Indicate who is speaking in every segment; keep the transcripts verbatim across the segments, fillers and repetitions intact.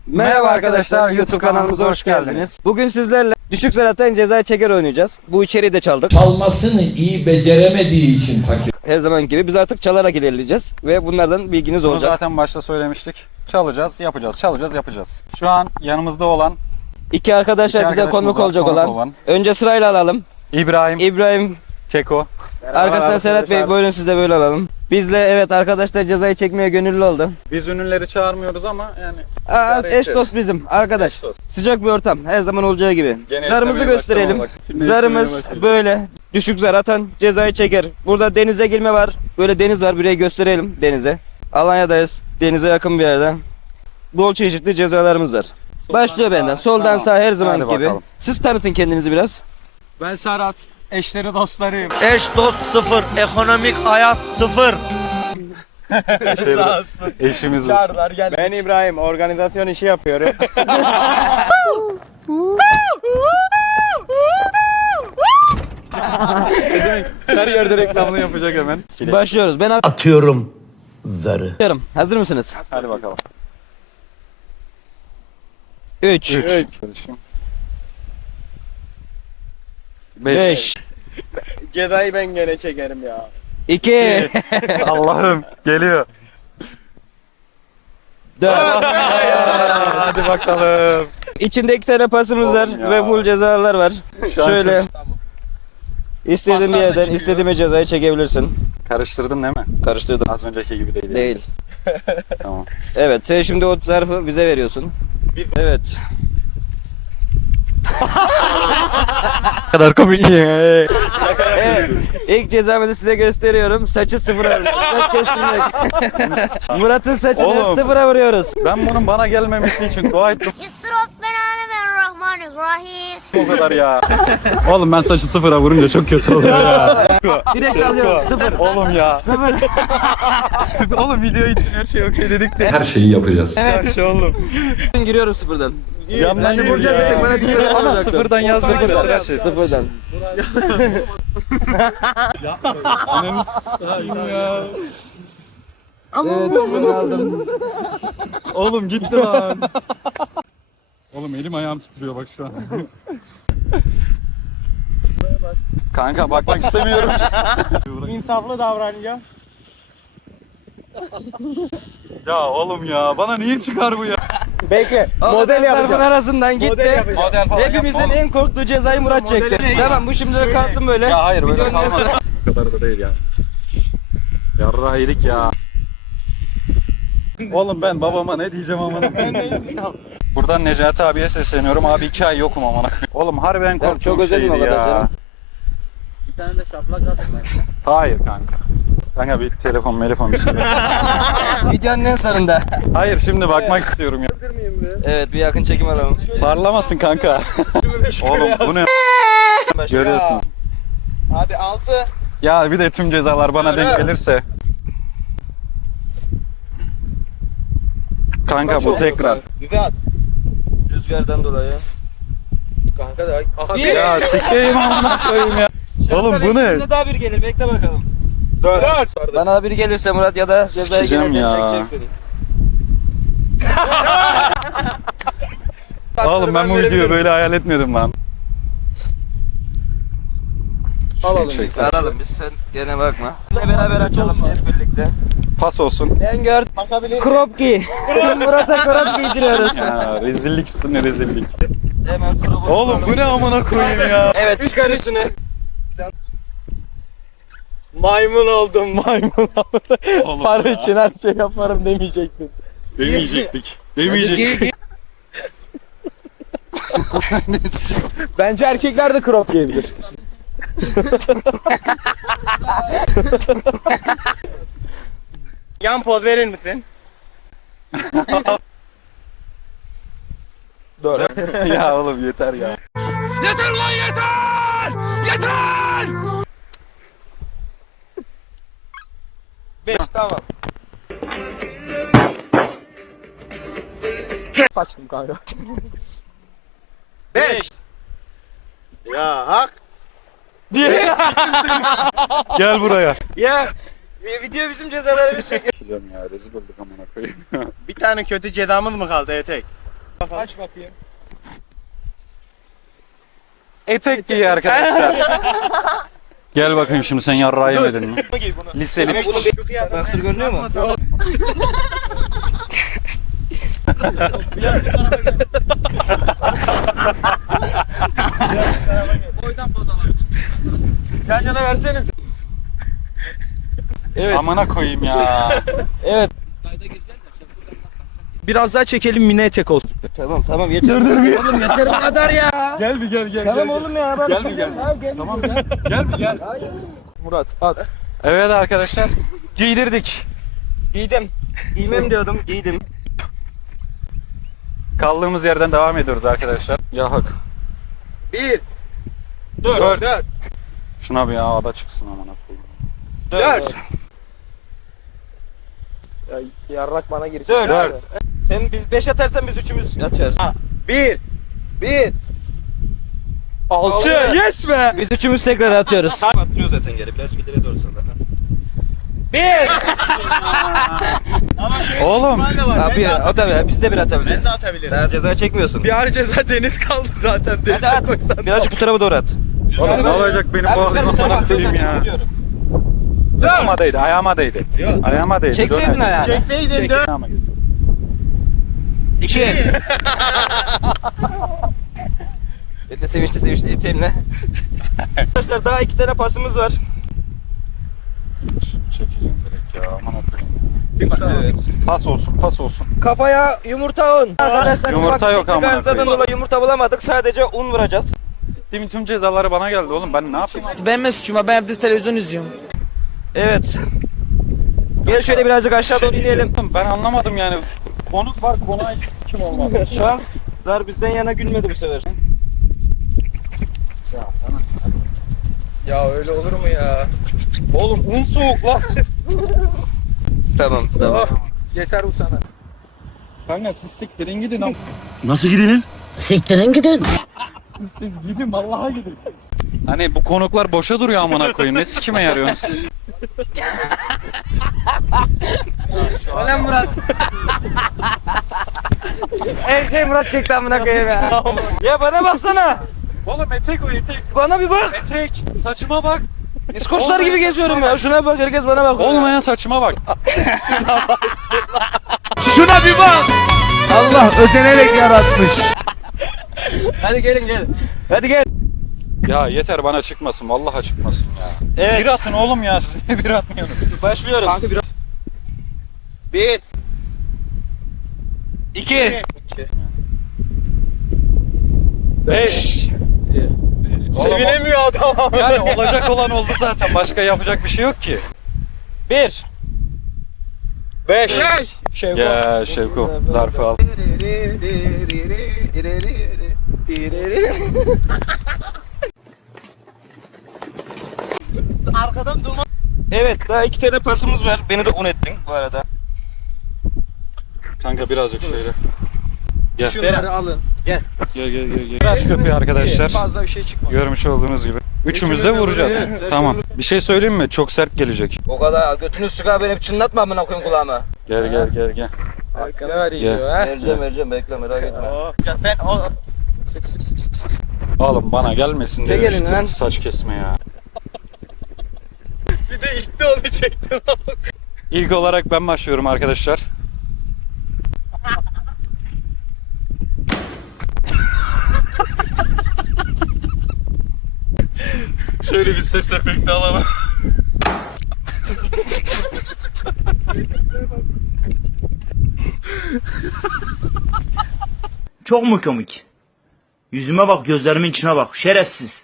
Speaker 1: Merhaba arkadaşlar, YouTube kanalımıza hoş geldiniz. Bugün sizlerle düşük zaten ceza çeker oynayacağız. Bu içeriği de çaldık.
Speaker 2: Çalmasını iyi beceremediği için fakir.
Speaker 1: Her zaman gibi biz artık çalarak ilerleyeceğiz ve bunlardan bilginiz
Speaker 3: Bunu
Speaker 1: olacak.
Speaker 3: zaten başta söylemiştik. Çalacağız, yapacağız, çalacağız, yapacağız. Şu an yanımızda olan
Speaker 1: İki arkadaşlar
Speaker 3: İki
Speaker 1: bize
Speaker 3: arkadaşımız
Speaker 1: konuk
Speaker 3: var,
Speaker 1: olacak
Speaker 3: konuk
Speaker 1: olan.
Speaker 3: olan.
Speaker 1: Önce sırayla alalım.
Speaker 3: İbrahim,
Speaker 1: İbrahim,
Speaker 3: Keko.
Speaker 1: arkasından Serhat Bey, buyurun siz de böyle alalım. Bizle evet arkadaşlar cezayı çekmeye gönüllü oldu.
Speaker 3: Biz ünlüleri çağırmıyoruz ama yani
Speaker 1: Aa,
Speaker 3: idare
Speaker 1: eş
Speaker 3: edeceğiz.
Speaker 1: dost bizim arkadaş.
Speaker 3: Eş dost.
Speaker 1: Sıcak bir ortam her zaman olacağı gibi.
Speaker 3: Gene
Speaker 1: Zarımızı
Speaker 3: istemeye
Speaker 1: gösterelim.
Speaker 3: başlama bak. Şimdi
Speaker 1: Zarımız
Speaker 3: istemeye başladı.
Speaker 1: böyle düşük zar atan cezayı çeker. Burada denize girme var. Böyle deniz var. Burayı gösterelim denize. Alanya'dayız. Denize yakın bir yerde. Bol çeşitli cezalarımız var.
Speaker 3: Soldan
Speaker 1: Başlıyor
Speaker 3: sağa.
Speaker 1: benden. Soldan
Speaker 3: Tamam.
Speaker 1: sağa her zaman
Speaker 3: Hadi
Speaker 1: gibi.
Speaker 3: bakalım.
Speaker 1: Siz tanıtın kendinizi biraz.
Speaker 4: Ben Serhat, eşleri dostlarıyım.
Speaker 5: Eş dost sıfır, ekonomik hayat sıfır.
Speaker 4: Sağ olsun.
Speaker 3: Eşimiz olsun.
Speaker 4: Çağırdılar gel.
Speaker 6: Ben İbrahim, organizasyon işi yapıyorum.
Speaker 3: Her yerde reklamını yapacak hemen.
Speaker 1: Başlıyoruz. Ben
Speaker 2: Atıyorum zarı.
Speaker 1: atıyorum. Hazır mısınız?
Speaker 3: Hadi bakalım.
Speaker 1: üç,
Speaker 3: üç. beş.
Speaker 1: beş,
Speaker 6: Cezayı ben gene çekerim ya.
Speaker 1: iki,
Speaker 3: Allah'ım geliyor.
Speaker 1: dört.
Speaker 3: Hadi bakalım.
Speaker 1: İçinde iki tane pasımız var
Speaker 3: Oğlum ya.
Speaker 1: ve full cezalar var.
Speaker 3: Şu an
Speaker 1: Şöyle.
Speaker 3: çok-
Speaker 1: İstediğin bir
Speaker 4: Paslar da
Speaker 1: yerden
Speaker 4: çıkıyor.
Speaker 1: istediğime cezayı çekebilirsin.
Speaker 3: Karıştırdın değil mi?
Speaker 1: Karıştırdım.
Speaker 3: Az önceki gibi değil. yani.
Speaker 1: Değil.
Speaker 3: Tamam.
Speaker 1: Evet, sen şimdi o zarfı bize veriyorsun. Evet.
Speaker 3: kadar komik.
Speaker 1: Evet. İlk cezamı da size gösteriyorum. Saçı sıfıra vuruyoruz. Saç kesilmek. Murat'ın saçını
Speaker 3: Oğlum.
Speaker 1: sıfıra vuruyoruz.
Speaker 3: Ben bunun bana gelmemesi için dua ettim
Speaker 7: Bismillahirrahmanirrahim.
Speaker 3: o kadar ya. Oğlum ben saçı sıfıra vurunca çok kötü oluyor ya.
Speaker 1: Direkt alıyorum. Sıfır.
Speaker 3: Oğlum ya.
Speaker 1: Sıfır.
Speaker 3: Oğlum video için her şey okey dedik de.
Speaker 2: Her şeyi yapacağız.
Speaker 3: Evet. Şey oğlum.
Speaker 1: Giriyorum sıfırdan.
Speaker 3: Yandan
Speaker 1: Ben de
Speaker 3: giriyor
Speaker 1: vuracağız
Speaker 3: ya.
Speaker 1: dedik, bana çizgi
Speaker 3: Ama
Speaker 1: yapacaktım.
Speaker 3: sıfırdan yazdırdık her şey.
Speaker 1: Sıfırdan.
Speaker 3: Ananı s**eyim ya.
Speaker 1: Evet, sıfır aldım.
Speaker 3: Oğlum gitti lan. Oğlum elim ayağım titriyor bak şu an. Kanka bakmak istemiyorum.
Speaker 6: İnsaflı davranacağım.
Speaker 3: Ya oğlum ya bana niye çıkar bu ya?
Speaker 6: Peki,
Speaker 1: Model
Speaker 6: model
Speaker 1: zarfın
Speaker 6: yapacağım.
Speaker 1: arasından gitti.
Speaker 6: Model yapacağım.
Speaker 3: Model falan
Speaker 1: Hepimizin
Speaker 3: yapma oğlum.
Speaker 1: en korktuğu cezayı Murat çekti. Tamam, bu şimdilik kalsın böyle.
Speaker 3: Ya hayır böyle
Speaker 1: Videonun en
Speaker 3: kalmaz.
Speaker 1: son-
Speaker 3: Bu kadar da değil yani. Yarra yedik ya. Oğlum ben babama ne diyeceğim amına koyayım. Buradan Necati abiye sesleniyorum. Abi iki ay yokum amına koyayım. Oğlum harbiden
Speaker 1: Tamam,
Speaker 3: korktuğum
Speaker 1: çok özelim o
Speaker 3: şeydi
Speaker 1: kadar
Speaker 3: ya.
Speaker 1: canım.
Speaker 4: Bir tane de şaplak atın.
Speaker 3: Hayır kanka. Kanka bir telefon telefon bir şey.
Speaker 1: Videonun en sonunda.
Speaker 3: Hayır şimdi bakmak istiyorum ya.
Speaker 1: Evet, bir yakın çekim alalım.
Speaker 3: Parlamasın kanka. Oğlum bu ne? Görüyorsun.
Speaker 6: Hadi altı.
Speaker 3: Ya bir de tüm cezalar bana denk gelirse. Kanka bu tekrar.
Speaker 6: Güzel.
Speaker 1: Rüzgardan dolayı.
Speaker 6: Kanka da. Aha bir.
Speaker 3: Ya sikeyim amına koyayım ya. Oğlum bu ne?
Speaker 1: Ne daha bir gelir, bekle bakalım.
Speaker 6: Dört.
Speaker 1: Bana bir gelirse Murat ya da cezayı
Speaker 3: Sikeceğim
Speaker 1: gelirse
Speaker 3: ya.
Speaker 1: çekeceksin.
Speaker 3: Oğlum ben bu videoyu böyle hayal etmedim lan.
Speaker 1: Alalım
Speaker 3: Şey,
Speaker 1: biz.
Speaker 3: şey.
Speaker 1: Alalım biz, sen gene bakma. Hep beraber açalım hep birlikte.
Speaker 3: Pas olsun.
Speaker 1: Ben gör.
Speaker 6: Bakabilir.
Speaker 1: Crop giy. Murat'a crop giydiriyoruz.
Speaker 3: Ya rezillik üstüne rezillik.
Speaker 1: Hemen crop'u.
Speaker 3: Oğlum bu ne amına koyayım ya.
Speaker 1: Evet, çıkar üstüne.
Speaker 6: Maymun oldum maymun.
Speaker 3: Oğlum
Speaker 6: Para için her şey yaparım demeyecektin.
Speaker 3: demeyecektik. Demeyecektik.
Speaker 6: Bence erkekler de crop giyebilir. Yan poz verir misin?
Speaker 3: Ya oğlum yeter ya.
Speaker 1: beş, tamam.
Speaker 6: Kaçtım kanka.
Speaker 1: beş.
Speaker 6: Ya hak.
Speaker 3: Gel buraya.
Speaker 1: Ya video bizim cezalarımız çekiyor.
Speaker 3: Çekeceğim ya rezil olduk amına koyayım.
Speaker 6: Bir tane kötü cezamız mı kaldı etek? Aç bakayım.
Speaker 3: Etek giy arkadaşlar. Gel bakayım şimdi sen yarrağı yemedin mi? Liseli piç.
Speaker 1: Baksır görünüyor mu?
Speaker 4: Boydan poz alabilir.
Speaker 6: Yan yana verseniz.
Speaker 1: Evet.
Speaker 3: Amına koyayım ya.
Speaker 1: Evet.
Speaker 4: Kayda gireceğiz ya. Şapur ben nasıl taşacak?
Speaker 6: Biraz daha çekelim, mini etek olsun.
Speaker 1: Tamam tamam yeter. Dur dur bir. Oğlum yeter bu kadar ya.
Speaker 6: Gel bir gel gel.
Speaker 1: Tamam
Speaker 6: gel,
Speaker 1: oğlum ya. Ben
Speaker 6: Gel bir gel. Tamam gel. Gel bir gel. Murat at.
Speaker 3: Evet arkadaşlar. Giydirdik.
Speaker 1: Giydim. Giymem diyordum. Giydim.
Speaker 3: Kaldığımız yerden devam ediyoruz arkadaşlar. Ya hak.
Speaker 1: Bir.
Speaker 3: Dört.
Speaker 1: Dört.
Speaker 3: Şuna bir havada çıksın amına koyayım.
Speaker 1: Dört.
Speaker 6: Ya, yarrak bana girecek.
Speaker 1: Dört.
Speaker 3: Dört.
Speaker 1: Sen biz beş atarsan biz üçümüz atıyoruz. Bir. Bir.
Speaker 6: Altı. Yes be.
Speaker 1: Biz üçümüz tekrar atıyoruz. Atlıyor zaten geri. Biraz gidere doğru sonra. Bir.
Speaker 3: Oğlum.
Speaker 1: Abi o da biz de bir atabiliriz. Ben de atabilirim. Daha ceza çekmiyorsun.
Speaker 6: Bir ağrı ceza deniz kaldı zaten.
Speaker 1: Hadi
Speaker 6: Denize
Speaker 1: at.
Speaker 6: koysan.
Speaker 1: Birazcık bu tarafa doğru at.
Speaker 3: Oğlum ne olacak benim bu amına koyayım ya. Ayağıma değdi, ayağıma değdi. Ayağıma değdi.
Speaker 1: Çekseydin
Speaker 3: döner.
Speaker 1: ayağını.
Speaker 6: Çekseydin dön.
Speaker 3: Ayağıma girdi.
Speaker 1: İki. Ben de sevinçli sevinçli eteğimle. Arkadaşlar daha iki tane pasımız var.
Speaker 3: Şunu çekeceğim direkt ya, amına koyayım.
Speaker 1: Evet.
Speaker 3: Pas olsun, pas olsun.
Speaker 1: Kafaya yumurta un. Arkadaşlar
Speaker 3: Yumurta
Speaker 1: ufak
Speaker 3: yok
Speaker 1: teknik
Speaker 3: amına
Speaker 1: arızadan
Speaker 3: koyayım.
Speaker 1: dolayı yumurta bulamadık. Sadece un vuracağız.
Speaker 3: Siktiğim tüm cezaları bana geldi oğlum, ben ne yapayım?
Speaker 7: Benim suçuma, ben evde televizyon izliyorum.
Speaker 1: Evet. Gel şöyle birazcık aşağı doğru inelim.
Speaker 3: Ben anlamadım yani. Konuk var, konuğa hiç sikim olmadı.
Speaker 1: Şans. Zar bizden yana gülmedi bu sefer.
Speaker 6: Ya öyle olur mu ya?
Speaker 3: Oğlum un soğuk lan.
Speaker 1: Tamam tamam.
Speaker 6: Yeter bu sana.
Speaker 3: Kanka siz siktirin gidin am.
Speaker 5: Nasıl gidelim?
Speaker 7: Siktirin gidin.
Speaker 3: Siz gidin vallahi gidin. Hani bu konuklar boşa duruyor amına koyayım. Ne sikime yarıyorsunuz siz?
Speaker 1: Ulan Murat. Her şey Murat çekti amına koyayım ya. Ya bana baksana.
Speaker 3: Oğlum etek o etek.
Speaker 1: Bana bir bak.
Speaker 3: Etek. Saçıma bak.
Speaker 1: İskoçlar gibi geziyorum ya. Şuna bak, herkes bana bakıyor.
Speaker 3: Olmayan saçıma bak.
Speaker 5: Şuna bir bak. Allah özenerek yaratmış.
Speaker 1: Hadi gelin gelin. Hadi gel.
Speaker 3: Ya yeter bana çıkmasın. Vallahi çıkmasın ya.
Speaker 1: Evet.
Speaker 3: Bir atın oğlum ya. Siz niye bir atmıyorsunuz?
Speaker 1: Başlıyorum. Kanka bir. Bir. İki.
Speaker 3: Beş.
Speaker 6: Sevinemiyor adam.
Speaker 3: Yani olacak olan oldu zaten. Başka yapacak bir şey yok ki.
Speaker 1: Bir.
Speaker 6: Beş. Şevko.
Speaker 3: Ya Şevko zarfı al.
Speaker 1: Evet, daha iki tane pasımız var. Beni de un ettin bu arada.
Speaker 3: Kanka birazcık şöyle. Gel.
Speaker 6: Şunları alın.
Speaker 3: Gel gel gel gel. Tıraş köpüğü arkadaşlar.
Speaker 6: Fazla bir şey çıkmadı.
Speaker 3: Görmüş olduğunuz gibi. Üçümüz de vuracağız. Tamam. Bir şey söyleyeyim mi? Çok sert gelecek.
Speaker 1: O kadar götünü sıkar beni çınlatma amına koyayım kulağıma.
Speaker 3: Gel gel gel gel.
Speaker 6: Arkana ver
Speaker 3: Gel.
Speaker 6: iyice ha.
Speaker 1: Vereceğim vereceğim bekle merak etme.
Speaker 6: Ben o... Sık sık sık sık sık.
Speaker 3: Oğlum bana gelmesin diye
Speaker 1: Çekelim
Speaker 3: işte
Speaker 1: lan.
Speaker 3: saç kesme ya.
Speaker 6: Bir de ilk de onu çektim.
Speaker 3: İlk olarak ben başlıyorum arkadaşlar. Şöyle bir ses efekti alalım.
Speaker 8: Çok mu komik? Yüzüme bak, gözlerimin içine bak. Şerefsiz.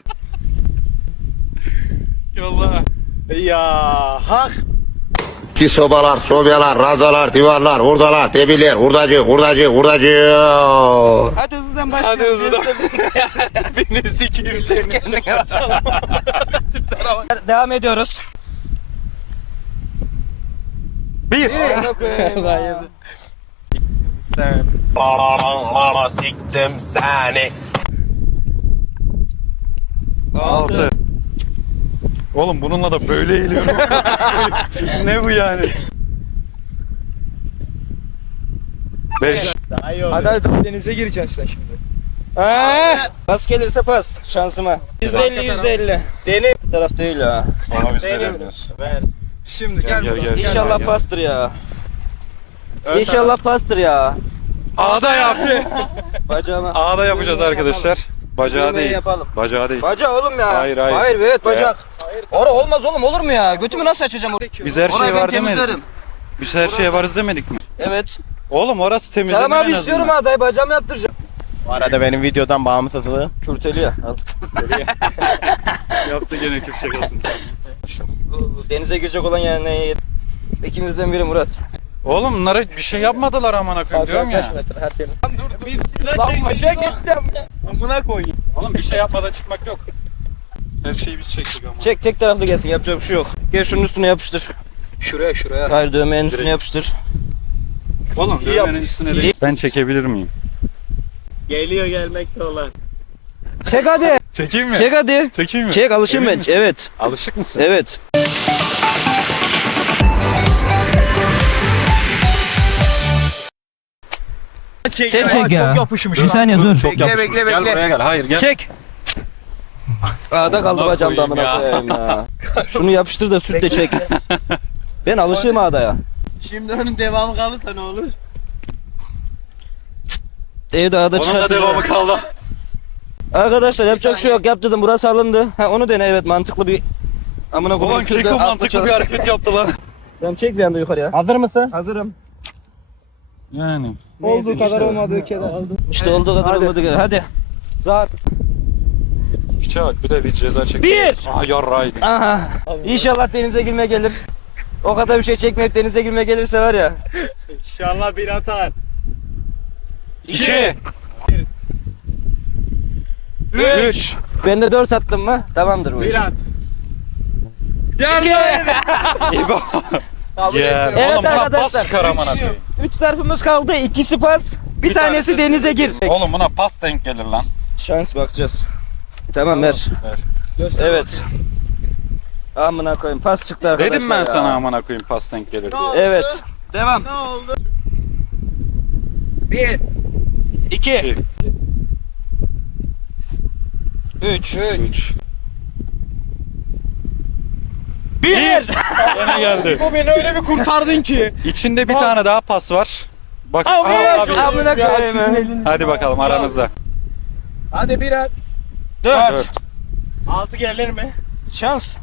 Speaker 3: Yolla.
Speaker 6: Ya hak.
Speaker 9: Ki sobalar, sobyalar, razalar, divarlar, hurdalar, debiler, hurdacı, hurdacı, hurdacı.
Speaker 1: Hadi hızlıdan başlayalım.
Speaker 3: Hadi hızlıdan. Beni sikeyim seni.
Speaker 1: Devam ediyoruz.
Speaker 3: Bir.
Speaker 6: Sen.
Speaker 5: Mama siktim seni.
Speaker 3: Altı. Oğlum bununla da böyle eğiliyorum. Ne bu yani? Beş.
Speaker 6: Hadi hadi denize gireceksin sen şimdi.
Speaker 1: Eee. Pas gelirse pas şansıma. yüzde elli yüzde elli. Deni. Bu taraf değil ha.
Speaker 3: Ona biz de demiyoruz.
Speaker 6: Şimdi
Speaker 3: Gel
Speaker 6: gel,
Speaker 3: gel
Speaker 6: buradan.
Speaker 3: gel.
Speaker 1: İnşallah
Speaker 3: gel.
Speaker 1: pastır ya. İnşallah pastır ya.
Speaker 3: Ağda yaptı.
Speaker 1: Bacağıma.
Speaker 3: Ağda yapacağız arkadaşlar. Bacağı
Speaker 1: Yürümeyi
Speaker 3: değil.
Speaker 1: yapalım.
Speaker 3: Bacağı değil.
Speaker 1: Bacak oğlum ya.
Speaker 3: Hayır, hayır.
Speaker 1: Hayır evet bacak. Ora olmaz oğlum olur mu ya? Götümü nasıl açacağım orayı?
Speaker 3: Biz her
Speaker 1: Orayı
Speaker 3: şey
Speaker 1: ben
Speaker 3: var demedik.
Speaker 1: temizlerim.
Speaker 3: Biz her şeye varız demedik mi?
Speaker 1: Evet.
Speaker 3: Oğlum orası temizlenir
Speaker 1: Tamam abi
Speaker 3: en
Speaker 1: istiyorum
Speaker 3: azından.
Speaker 1: adayı bacağımı yaptıracağım.
Speaker 5: Bu arada benim videodan bağımı satılıyor.
Speaker 1: Kürteli ya. Al.
Speaker 3: Yaptı gene Kürt şakasını.
Speaker 1: Denize girecek olan yani ikimizden biri Murat.
Speaker 3: Oğlum bunlara bir şey yapmadılar amına koyayım diyorum ya.
Speaker 6: metre her senin. Lan bacak geçtim. Amına koyayım.
Speaker 3: Oğlum bir şey yapmadan çıkmak yok. Her şeyi biz çektik ama.
Speaker 1: Çek tek taraflı gelsin yapacak bir şey yok. Gel şunun üstüne yapıştır.
Speaker 6: Şuraya şuraya.
Speaker 1: Hayır dövmenin üstüne yapıştır.
Speaker 3: Oğlum dövmenin üstüne değil. Ben çekebilir miyim?
Speaker 5: Geliyor gelmekte olan.
Speaker 1: Çek hadi.
Speaker 3: Çekeyim mi?
Speaker 1: Çek hadi.
Speaker 3: Çekeyim mi?
Speaker 1: Çek alışım
Speaker 3: Emin
Speaker 1: ben.
Speaker 3: misin?
Speaker 1: Evet.
Speaker 3: Alışık mısın?
Speaker 1: Evet. Sen çek ya.
Speaker 6: Çok yapışmış.
Speaker 1: Bir saniye dur.
Speaker 3: Çok
Speaker 6: Bekle,
Speaker 3: yapışmış.
Speaker 6: bekle,
Speaker 3: Gel
Speaker 6: bekle.
Speaker 3: buraya gel. Hayır gel.
Speaker 1: Çek. Ağda kaldı
Speaker 3: Amına
Speaker 1: bacağımda
Speaker 3: koyayım
Speaker 1: amına
Speaker 3: ya.
Speaker 1: koyayım ya. Şunu yapıştır da süt de çek. Ben alışığım ağdaya.
Speaker 5: Şimdi onun devamı kalırsa ne olur?
Speaker 1: Evde ağda
Speaker 3: Onun da
Speaker 1: çıkartacağım.
Speaker 3: devamı kaldı.
Speaker 1: Arkadaşlar yapacak bir şey yok. Yaptırdım. Burası alındı. Ha onu dene evet mantıklı bir. Amına
Speaker 3: Ulan
Speaker 1: koyayım.
Speaker 3: Keko mantıklı bir hareket yaptı lan.
Speaker 1: Tamam çek bir anda yukarıya.
Speaker 5: Hazır mısın?
Speaker 6: Hazırım.
Speaker 3: Yani.
Speaker 6: Olduğu kadar olmadığı kadar aldım.
Speaker 1: İşte olduğu kadar olmadı. Hadi. Hadi.
Speaker 6: Zar.
Speaker 3: İşte bak bir de biz ceza çektik.
Speaker 1: Bir.
Speaker 3: Aha yarraydı.
Speaker 1: Aha. İnşallah denize girme gelir. O kadar bir şey çekmeyip denize girme gelirse var ya.
Speaker 5: İnşallah bir atar.
Speaker 3: İki. Üç.
Speaker 1: Ben de dört attım mı? Tamamdır bu iş.
Speaker 5: Bir at.
Speaker 3: İbo. Gel.
Speaker 1: Evet
Speaker 3: Oğlum buna
Speaker 1: arkadaşlar.
Speaker 3: pas çıkar amına koyayım.
Speaker 1: Üç zarfımız kaldı. İkisi pas. Bir,
Speaker 3: Bir
Speaker 1: tanesi,
Speaker 3: tanesi-
Speaker 1: denize gir.
Speaker 3: Oğlum buna pas denk gelir lan.
Speaker 1: Şans bakacağız. Tamam ver.
Speaker 3: Ver.
Speaker 1: Evet. Amına koyayım pas çıktı arkadaşlar.
Speaker 3: Dedim ben
Speaker 1: ya.
Speaker 3: sana amına koyayım pas denk gelir diye.
Speaker 1: Evet. Devam.
Speaker 6: Bir.
Speaker 1: İki.
Speaker 3: İki.
Speaker 1: Üç.
Speaker 3: Üç.
Speaker 1: Bir.
Speaker 3: Yine geldi.
Speaker 6: Bu beni öyle bir kurtardın ki.
Speaker 3: İçinde bir tane daha pas var. Bak
Speaker 1: Abi.
Speaker 3: Aa, abi.
Speaker 1: Amına koyayım.
Speaker 3: Hadi bakalım aranızda.
Speaker 5: Hadi bir at.
Speaker 1: Dört.
Speaker 3: Dört.
Speaker 5: Altı gelir mi?
Speaker 1: Şans.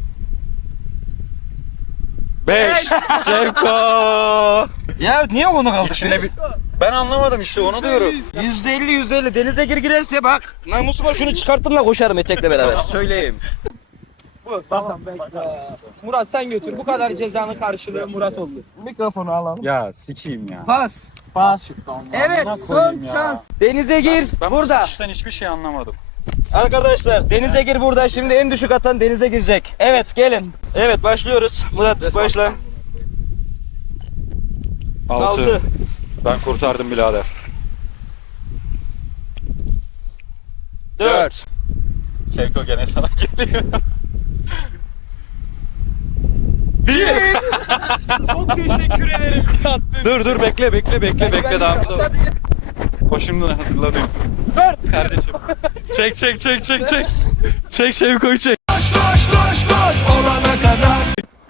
Speaker 3: Beş. Şevko.
Speaker 1: Ya niye onu kaldı
Speaker 3: İçinde bir... Ben anlamadım işte onu diyorum.
Speaker 1: Yüzde elli yüzde elli denize gir girerse bak namusuma şunu çıkarttım da koşarım etekle beraber söyleyeyim.
Speaker 6: Bu tamam bekle. Murat sen götür. Bu kadar cezanın karşılığı Murat oldu.
Speaker 5: Mikrofonu alalım.
Speaker 3: Ya sikeyim ya.
Speaker 1: Pas.
Speaker 5: Pas.
Speaker 1: Evet
Speaker 3: Amına
Speaker 1: son
Speaker 3: koyayım ya.
Speaker 1: şans. Denize gir
Speaker 3: Ben bu
Speaker 1: burada.
Speaker 3: sıçıştan hiçbir şey anlamadım.
Speaker 1: Arkadaşlar denize gir burada şimdi en düşük atan denize girecek. Evet gelin. Evet başlıyoruz. Murat başla.
Speaker 3: Altı.
Speaker 1: Altı.
Speaker 3: Ben kurtardım birader.
Speaker 1: Dört.
Speaker 3: Şevko gene sana geliyor. Bir.
Speaker 6: Çok teşekkür ederim.
Speaker 3: Dur dur bekle bekle bekle bekle daha. O şimdi hazırlanıyor. Dört. Kardeşim. Çek çek çek çek çek. Çek Şevko'yu çek. Koş koş koş koş olana kadar.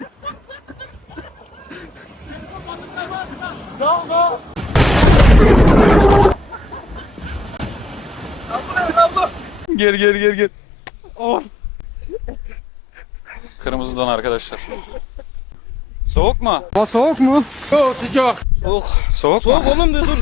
Speaker 3: Gel gel gel gel. Of. Kırmızı don arkadaşlar. Soğuk mu?
Speaker 1: Soğuk.
Speaker 3: Soğuk mu?
Speaker 1: Soğuk oğlum de dur.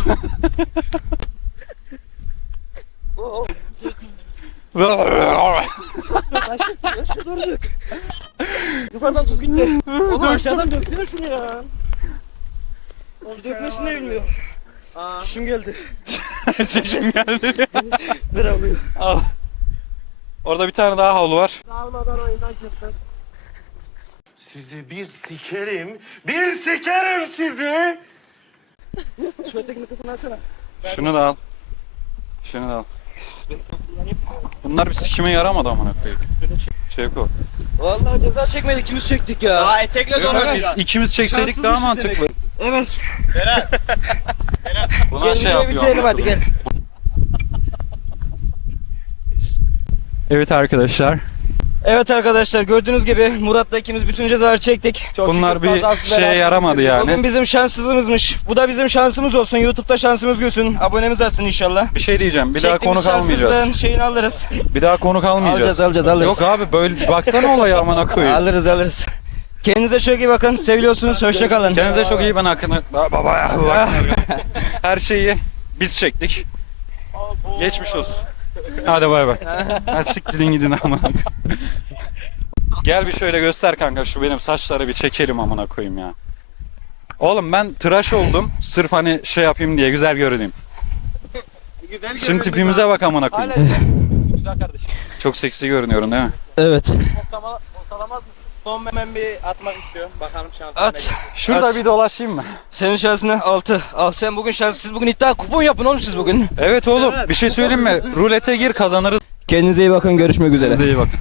Speaker 1: Yukarıdan tuz gitti. Oğlum aşağıdan döksene şunu ya. Su dökmesini de bilmiyor. Şişim geldi.
Speaker 3: Çeşim geldi.
Speaker 1: Ver alıyor.
Speaker 3: Al. Orada bir tane daha havlu var.
Speaker 5: Sizi bir sikerim. Bir sikerim sizi.
Speaker 1: Şu öteki mikrofonu alsana.
Speaker 3: Şunu da al. Şunu da al. Bunlar bir sikime yaramadı amına koyayım. Şevko.
Speaker 1: Vallahi ceza çekmedik ikimiz çektik ya.
Speaker 5: Aa etekle
Speaker 3: Biz ikimiz çekseydik daha mantıklı.
Speaker 1: Evet.
Speaker 3: Buna
Speaker 1: Gel
Speaker 3: şey
Speaker 1: videoyu
Speaker 3: yapıyor.
Speaker 1: bitirelim hadi gel.
Speaker 3: Evet arkadaşlar.
Speaker 1: Evet arkadaşlar gördüğünüz gibi Murat'la ikimiz bütün cezaları çektik.
Speaker 6: Çok
Speaker 3: Bunlar
Speaker 6: şükür
Speaker 3: bir
Speaker 6: kazasız
Speaker 3: şeye
Speaker 6: belasız
Speaker 3: yaramadı
Speaker 6: bitirdik.
Speaker 3: yani.
Speaker 1: Bugün bizim şanssızımızmış. Bu da bizim şansımız olsun. YouTube'da şansımız gülsün. Abonemiz artsın inşallah.
Speaker 3: Bir şey diyeceğim. Bir daha
Speaker 1: Çektiğimiz
Speaker 3: konuk almayacağız.
Speaker 1: şanssızlığın şeyini alırız.
Speaker 3: Bir daha konuk almayacağız.
Speaker 1: Alacağız, alacağız, alırız.
Speaker 3: Yok abi böyle baksana olaya amına koyayım.
Speaker 1: Alırız alırız. Kendinize çok iyi bakın. Seviyorsunuz. Hoşça kalın.
Speaker 3: Kendinize çok iyi ben hakkını. Baba ya. bak. Her şeyi biz çektik. Geçmiş olsun. Hadi bay bay. Ha siktirin gidin amına koyayım. Gel bir şöyle göster kanka şu benim saçları bir çekelim amına koyayım ya. Oğlum ben tıraş oldum sırf hani şey yapayım diye güzel görüneyim. Şimdi tipimize bak amına koyayım.
Speaker 6: Güzel kardeşim.
Speaker 3: Çok seksi görünüyorum değil mi?
Speaker 1: Evet.
Speaker 6: Ortalama, ortalamaz mısın? Son hemen bir atmak istiyorum. Bakalım şansım.
Speaker 1: At.
Speaker 3: Şurada
Speaker 1: At.
Speaker 3: bir dolaşayım mı?
Speaker 1: Senin şansına altı. Al sen bugün şans. Siz bugün iddia kupon yapın oğlum siz bugün.
Speaker 3: Evet oğlum bir şey söyleyeyim mi? Rulete gir kazanırız.
Speaker 1: Kendinize iyi bakın. Görüşmek üzere.
Speaker 3: Kendinize iyi bakın.